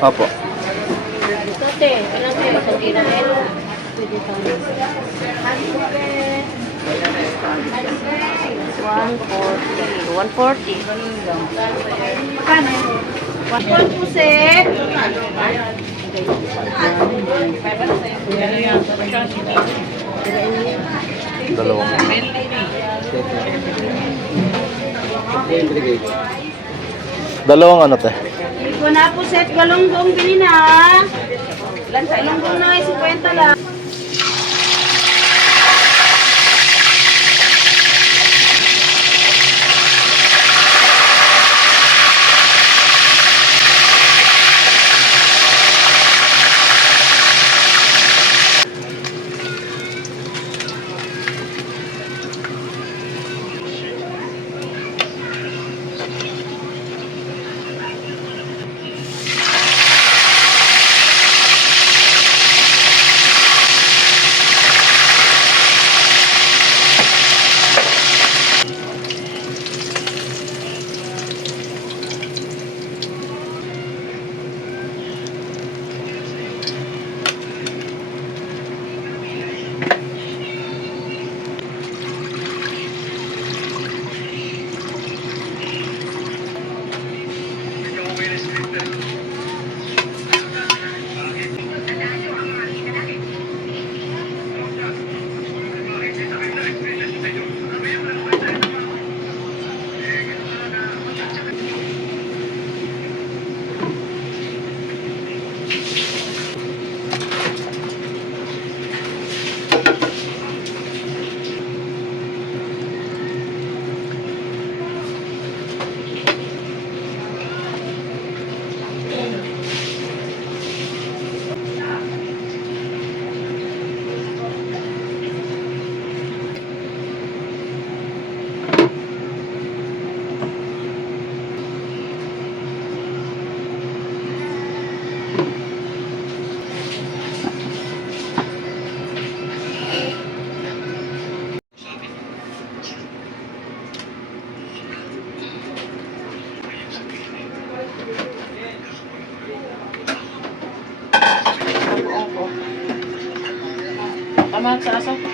Opo. Ito, te. Ilang kayo? Itong kinain? Pwede tayo. 140. 140. Magkano? 1 puset. Dalawang. Dalawang ano te? Iko na puset. Galunggong bili na. Galunggong na ay 50 lang. Tama sa asa?